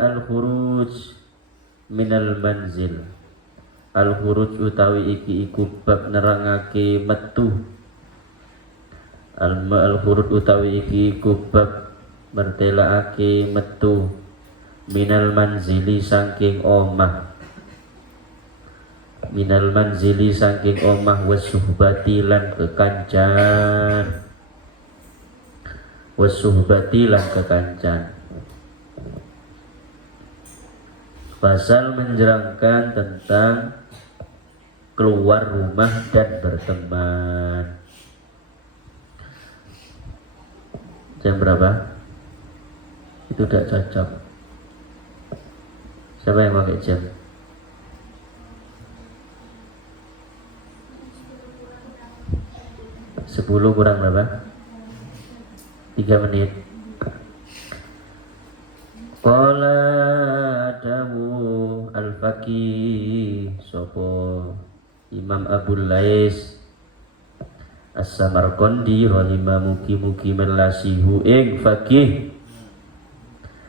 Al-khuruj minal manzil. Al-khuruj utawi iki iku bab nerangake metu. Al-khuruj utawi iki iku bab mertelaake metu minal manzili saking omah. Minal manzili saking omah wasuhbati lan kekancan. Wasuhbati lan kekancan. Pasal menjerangkan tentang keluar rumah dan berteman. Jam berapa? Itu tidak cocok. Siapa yang pakai jam? Sepuluh kurang berapa? 3 menit. Qala dawu al-faqih sopo Imam Abul Lais As-Samarqandi rahimah mugi-mugi melasihu ing faqih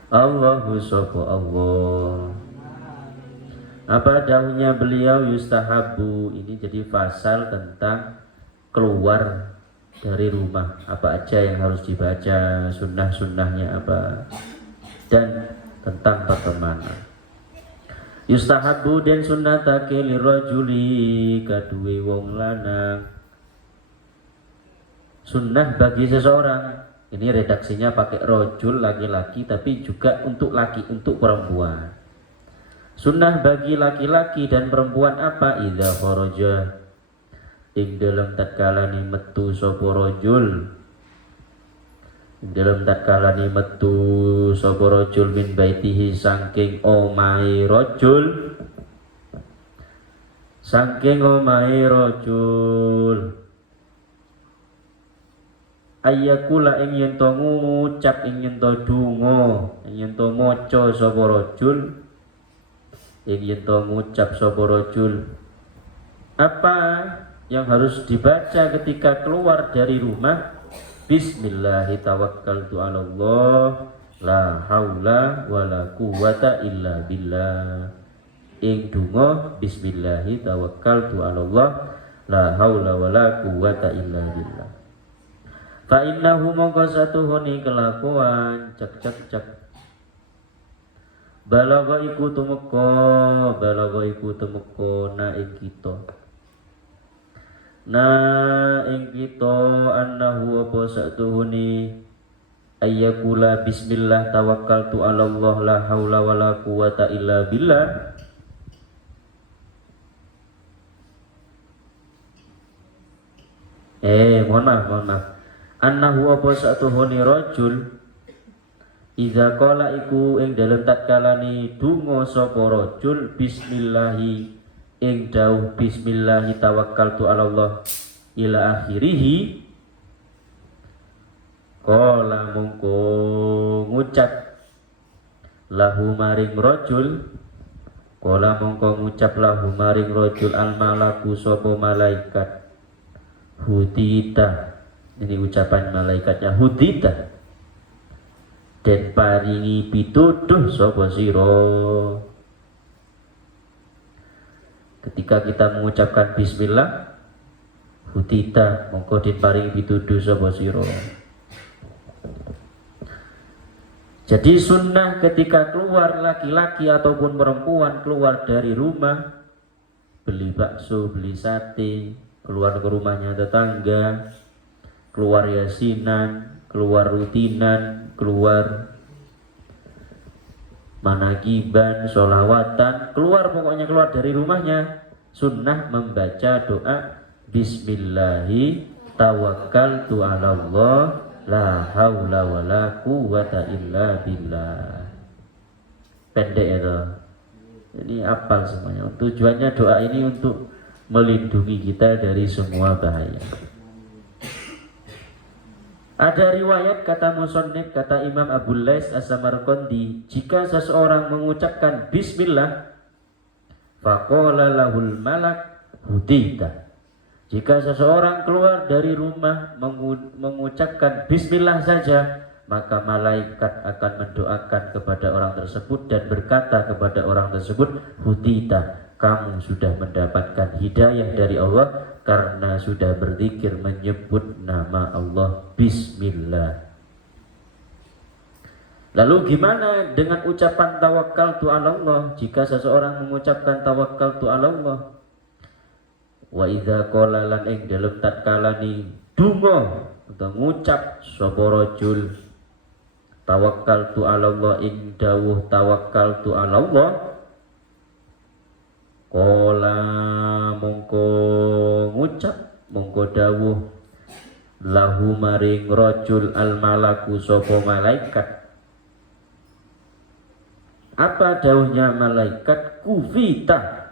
Allahu sopo Allah. Apa dawuhnya beliau? Yustahabu. Ini jadi pasal tentang keluar dari rumah. Apa aja yang harus dibaca, sunnah-sunnahnya apa, dan tentang pertemanan. Yustahabu den sunnatake lirajuli kaduwe wong lanang. Sunnah bagi seseorang. Ini redaksinya pakai rojul laki-laki, tapi juga untuk laki, untuk perempuan. Sunnah bagi laki-laki dan perempuan apa? Idza kharaja ing dalam tatkala ni metu sapa rajul. Dalam tatkala ni metu sapa rajul min baitihi saking omahe rajul. Saking omahe rajul. Ayyakula ing yen to ngucap, ing yen to donga, ing yen to maca sapa rajul. Ing yen to ngucap sapa rajul. Apa yang harus dibaca ketika keluar dari rumah? Bismillahi tawakkaltu 'alallah la haula wala quwwata illa billah. Ing donga bismillahi tawakkaltu 'alallah la haula wala quwwata illa billah. Fa innahu mongko satuhune kelakuan cek balagha iku tumeka na ing kita. Na ing kita annahu apa satuhuni ayyakula bismillah tawakkaltu 'alallah la haula wala quwwata illa billah. Mohon maaf. Annahu apa satuhuni rajul idza qala iku ing dalem tatkalane donga sapa rajul bismillahi ing dawuh bismillahi tawakkaltu 'alallah ila akhirih. Qala mongko ngucap lahu maring rajul. Qala mongko ngucap lahu maring rajul al malaku sapa malaikat. Hudita. Ini ucapan malaikatnya, hudita. Den paringi pituduh sapa sira. Ketika kita mengucapkan bismillah, hudita mongko den paringi pituduh sapa sira. Jadi sunnah ketika keluar laki-laki ataupun perempuan keluar dari rumah, beli bakso, beli sate, keluar ke rumahnya tetangga, keluar yasinan, keluar rutinan, keluar manakiban, sholawatan, keluar pokoknya keluar dari rumahnya, sunnah membaca doa bismillahi tawakkaltu 'alallah la haula wala quwwata illa billah. Pendek itu. Jadi hafal semuanya. Tujuannya doa ini untuk melindungi kita dari semua bahaya. Ada riwayat kata musannif, kata Imam Abul Lais As-Samarqandi, jika seseorang mengucapkan bismillah faqala lahul malak hudita. Jika seseorang keluar dari rumah mengucapkan bismillah saja, maka malaikat akan mendoakan kepada orang tersebut dan berkata kepada orang tersebut, hudita, kamu sudah mendapatkan hidayah dari Allah karena sudah berzikir menyebut nama Allah, bismillah. Lalu gimana dengan ucapan tawakkaltu 'ala Allah? Jika seseorang mengucapkan tawakkaltu 'ala Allah, wa idza qala lan ing dalem tatkalani donga atau ngucap sapa rajul tawakkaltu 'ala Allah ing dawuh tawakkaltu 'ala Allah, qala mongko ngucap mongko dawuh lahu maring rajul al malaku sapa malaikat. Apa dawuhnya malaikat? Kufita,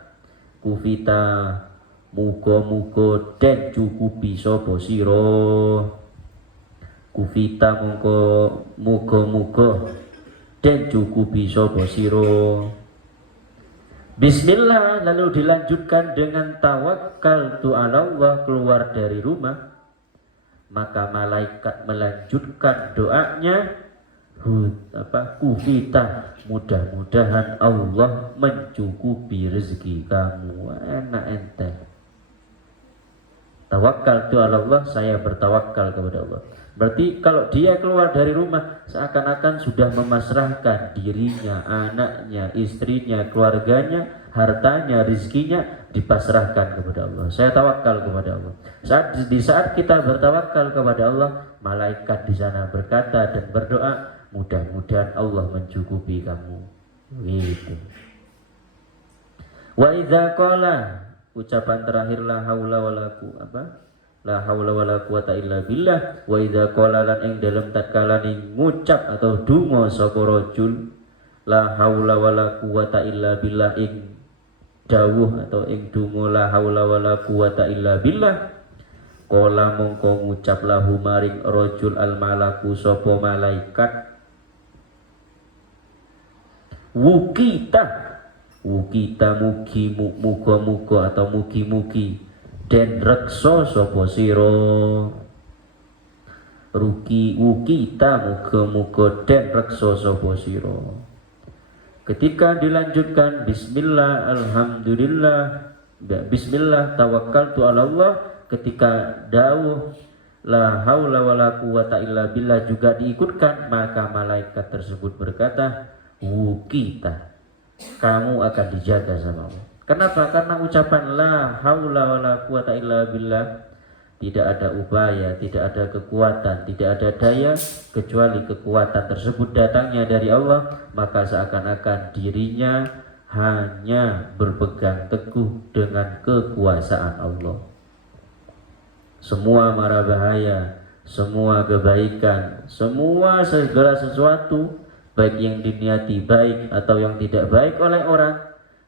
kufita, muga-muga den cukupi sapa sira. Kufita mongko muga-muga den cukupi sapa sira. Bismillah, lalu dilanjutkan dengan tawakkaltu 'ala Allah. Keluar dari rumah, maka malaikat melanjutkan doanya, kufita, mudah-mudahan Allah mencukupi rezeki kamu. Enak ente. Tawakkaltu 'ala Allah, saya bertawakal kepada Allah. Berarti kalau dia keluar dari rumah seakan-akan sudah memasrahkan dirinya, anaknya, istrinya, keluarganya, hartanya, rezekinya dipasrahkan kepada Allah. Saya tawakal kepada Allah. Di saat kita bertawakal kepada Allah, malaikat di sana berkata dan berdoa, mudah-mudahan Allah mencukupi kamu. Gitu. Wa idza qala, ucapan terakhir la haula wala la haula wala quwata illa billah. Wa idza qala lan ing dalem tatkala ngucap atau donga sapa rajul la haula wala quwata illa billah ing dawuh atau ing donga la haula wala quwata illa billah, qala mongko ngucap lahu maring rajul al malaku sapa malaikat, wukita, wukita mugi muga-muga atau mugi-mugi den reksa sapa sira. Ruki wukita muga-muga den reksa sapa sira. Ketika dilanjutkan bismillah alhamdulillah, bismillah tawakkaltu 'ala Allah, ketika dawuh la haula wala quwata illa billah juga diikutkan, maka malaikat tersebut berkata, wukita, kamu akan dijaga sama Allah. Kenapa? Karena ucapan la haula wala quwata illa billah tidak ada upaya, tidak ada kekuatan, tidak ada daya kecuali kekuatan tersebut datangnya dari Allah, maka seakan-akan dirinya hanya berpegang teguh dengan kekuasaan Allah. Semua mara bahaya, semua kebaikan, semua segala sesuatu baik yang diniati baik atau yang tidak baik oleh orang,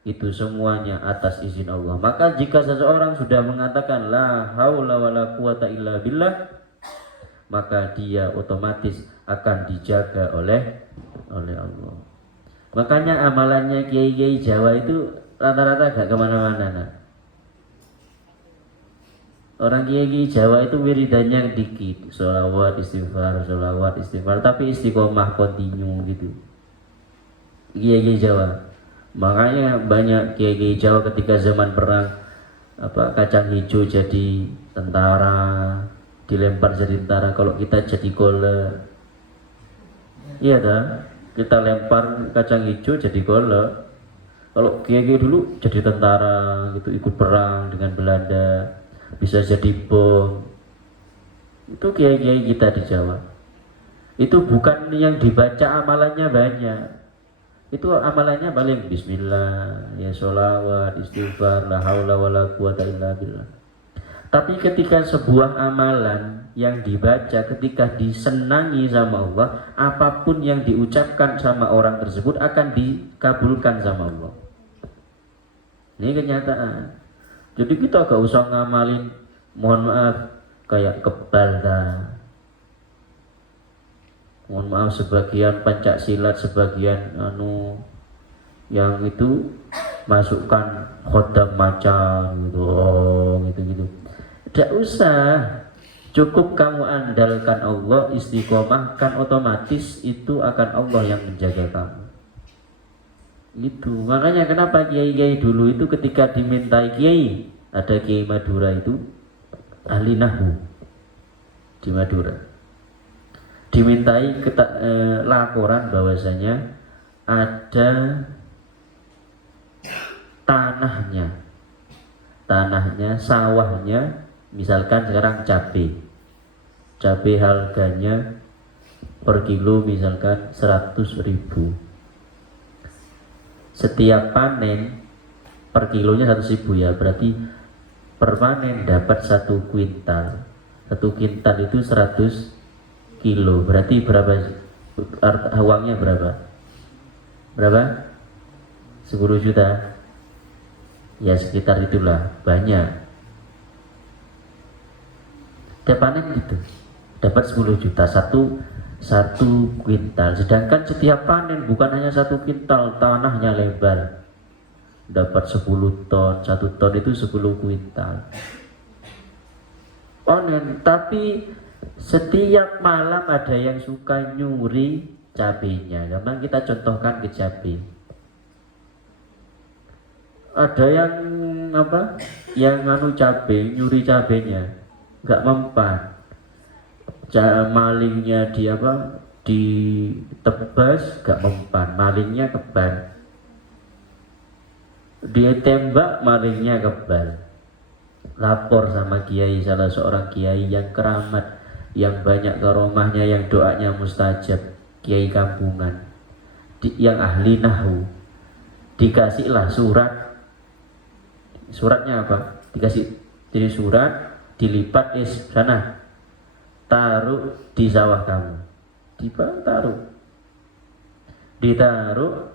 itu semuanya atas izin Allah. Maka jika seseorang sudah mengatakan la haula wala quwata illa billah, maka dia otomatis akan dijaga oleh Allah. Makanya amalannya kiai-kiai Jawa itu rata-rata gak kemana-mana. Nah. Orang kiai-kiai Jawa itu wiridannya dikit, sholawat istighfar, tapi istiqomah kontinu gitu. Kiai-kiai Jawa. Makanya banyak kiai-kiai Jawa ketika zaman perang kacang hijau jadi tentara, dilempar jadi tentara. Kalau kita jadi gole, iya dah, kita lempar kacang hijau jadi gole. Kalau kiai-kiai dulu jadi tentara gitu, ikut perang dengan Belanda, bisa jadi bom. Itu kiai-kiai kita di Jawa. Itu bukan yang dibaca amalannya banyak. Itu amalannya paling bismillah, ya sholawat, istighfar, la haula wala quwata illa billah. Tapi ketika sebuah amalan yang dibaca, ketika disenangi sama Allah, apapun yang diucapkan sama orang tersebut akan dikabulkan sama Allah. Ini kenyataan. Jadi kita gak usah ngamalin, mohon maaf, kayak kebal dah. Mohon maaf, sebagian pencak silat, sebagian yang itu masukkan khodam macan gitu, gitu. Tidak usah. Cukup kamu andalkan Allah, istiqomah, kan otomatis itu akan Allah yang menjaga kamu. Itu makanya kenapa kiai-kiai dulu itu ketika dimintai kiai, ada kiai Madura itu ahli nahwu di Madura, dimintai laporan bahwasanya ada tanahnya sawahnya, misalkan sekarang cabai harganya per kilo misalkan 100.000, setiap panen per kilonya 100.000 ya, berarti per panen dapat 1 kuintal. 1 kuintal itu 100 kilo, berarti berapa uangnya berapa 10 juta ya, sekitar itulah, banyak. Tiap panen gitu dapat 10 juta satu kuintal, sedangkan setiap panen bukan hanya 1 kuintal, tanahnya lebar, dapat 10 ton, 1 ton itu 10 kuintal panen. Tapi setiap malam ada yang suka nyuri cabenya. Memang kita contohkan ke cabai, ada yang cabai, nyuri cabenya, nggak mempan, malingnya ditebas, gak mempan, malingnya kebal, dia tembak, malingnya kebal. Lapor sama kiai, salah seorang kiai yang keramat, yang banyak karomahnya, yang doanya mustajab, kiai kampungan, yang ahli nahwu. Dikasihlah suratnya apa? Dikasih jadi surat, dilipat, sana taruh di sawah kamu, ditaruh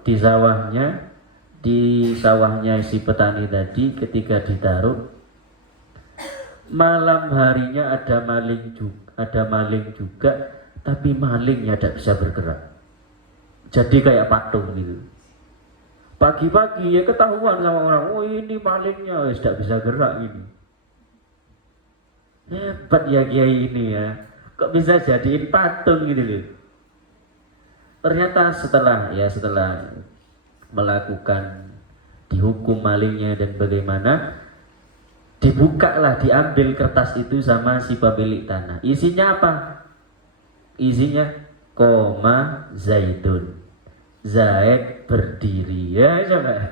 di sawahnya si petani tadi. Ketika ditaruh, malam harinya ada maling juga, tapi malingnya tidak bisa bergerak, jadi kayak patung gitu. Pagi-pagi ya ketahuan sama orang, oh ini malingnya, tidak bisa gerak ini. Hebat ya kiai ini ya, kok bisa jadiin patung gitu loh. Ternyata setelah melakukan, dihukum malingnya dan bagaimana, diambil kertas itu sama si pemilik tanah. Isinya apa? Isinya koma Zaidun, Zaid berdiri. Ya coba.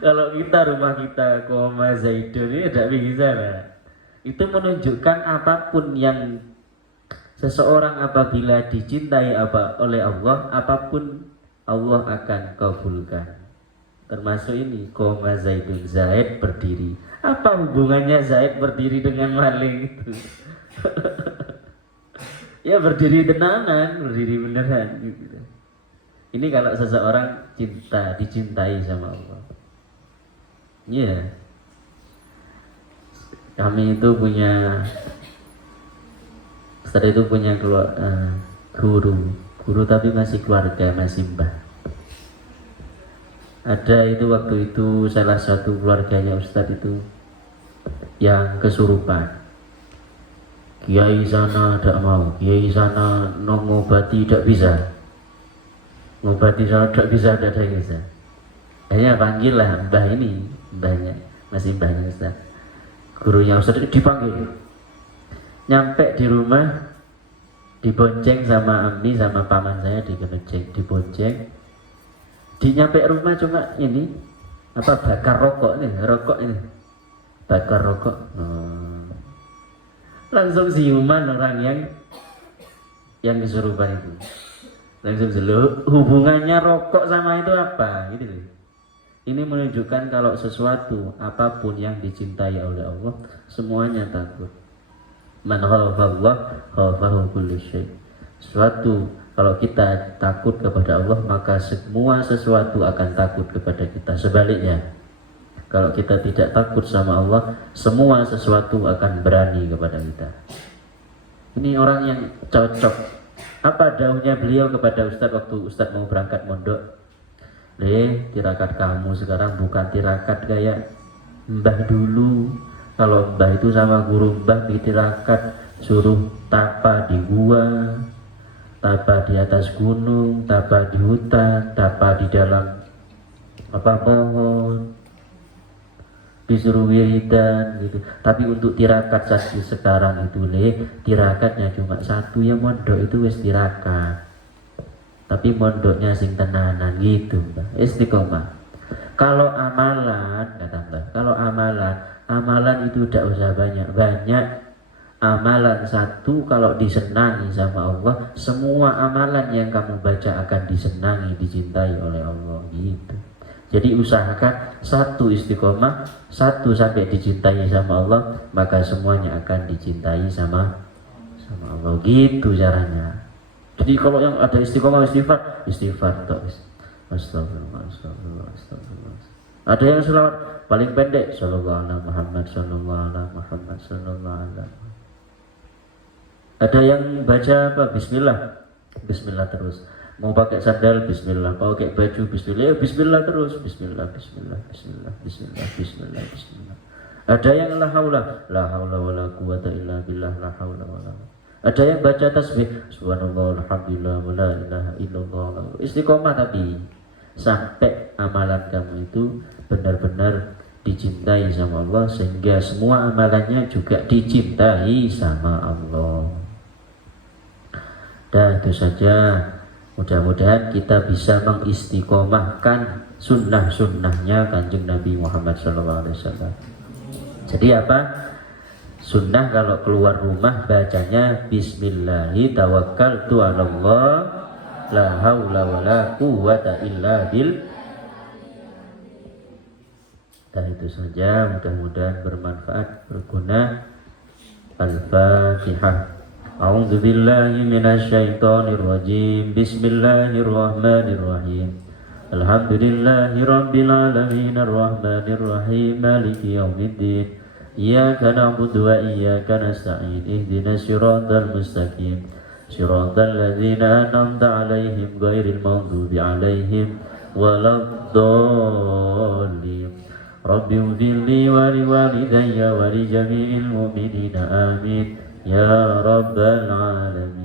Kalau rumah kita koma Zaidun ini tidak bisa lah. Itu menunjukkan apapun yang seseorang apabila dicintai oleh Allah, apapun Allah akan kabulkan. Termasuk ini koma Zaidun, Zaid berdiri. Apa hubungannya Zaid berdiri dengan maling itu? Ya berdiri tenangan, berdiri beneran gitu. Ini kalau seseorang dicintai sama Allah. Iya. Kami itu punya guru tapi masih keluarga, masih mbah. Ada itu waktu itu salah satu keluarganya Ustadz itu yang kesurupan. Kiai sana tidak mau, kiai sana ngobati tidak bisa, ngobati sana tidak bisa, tidak bisa. Akhirnya panggil lah mbah ini, mbahnya masih mbahnya Ustadz. Gurunya Ustadz itu dipanggil. Nyampe di rumah, dibonceng sama Ami, sama paman saya, dibonceng. Di nyampe rumah cuma ini bakar rokok ini, bakar rokok. Langsung siuman orang yang kesurupan itu. Langsung hubungannya rokok sama itu apa gitu loh. Ini menunjukkan kalau sesuatu apapun yang dicintai oleh Allah, semuanya takut. Man khafallah khafahu kullu syai'. Kalau kita takut kepada Allah, maka semua sesuatu akan takut kepada kita. Sebaliknya, kalau kita tidak takut sama Allah, semua sesuatu akan berani kepada kita. Ini orang yang cocok. Apa daunnya beliau kepada Ustadz waktu Ustadz mau berangkat mondok? Tirakat kamu sekarang bukan tirakat kayak mbah dulu, Kalau Mbah itu sama guru Mbah di tirakat suruh tapa di gua, tapa di atas gunung, tapa di hutan, tapa di dalam pohon, disuruh wiridan gitu. Tapi untuk tirakat sekarang itu tirakatnya cuma satu, ya mondok itu wis tirakat. Tapi mondoknya sing tenanan gitu, Mbah. Istiqomah. Kalau amalan, kata Mbah, kalau amalan itu tidak usah banyak. Amalan satu kalau disenangi sama Allah, semua amalan yang kamu baca akan disenangi, dicintai oleh Allah gitu. Jadi usahakan satu istiqomah, satu sampai dicintai sama Allah, maka semuanya akan dicintai sama Allah gitu caranya. Jadi kalau yang ada istiqomah istighfar terus. Astagfirullah, astagfirullah, astagfirullah. Ada yang selawat paling pendek, sallallahu alaihi Muhammad, sallallahu alaihi Muhammad, sallallahu alaihi. Ada yang baca apa? Bismillah, Bismillah terus. Mau pakai sandal, Bismillah. Mau pakai baju, Bismillah. Bismillah terus. Bismillah, Bismillah, Bismillah, Bismillah, Bismillah, Bismillah. Ada yang la haula wala quwata illa billah, la haula wala. Ada yang baca tasbih, subhanallah, alhamdulillah, wala ilaha illallah. Istiqomah tapi sampai amalan kamu itu benar-benar dicintai sama Allah, sehingga semua amalannya juga dicintai sama Allah. Dan itu saja, mudah-mudahan kita bisa mengistiqomahkan sunnah-sunnahnya Kanjeng Nabi Muhammad SAW. Jadi apa? Sunnah kalau keluar rumah bacanya Bismillahi tawakkaltu 'alallah la haula wala quwwata illa billah. Dan itu saja, mudah-mudahan bermanfaat, berguna. Al-Fatihah. A'udzu billahi minasyaitonir rajim. Bismillahirrahmanirrahim. Alhamdulillahi rabbil alamin arrahmanir rahim maliki yaumiddin. Iyyaka na'budu wa iyyaka nasta'in. Ihdinas siratal mustaqim. Siratal ladzina an'amta 'alaihim ghairil maghdubi 'alaihim waladdallin. Rabbi ighfirli wa liwalidayya wa li jami'il mu'minina amin ya rabbal alamin.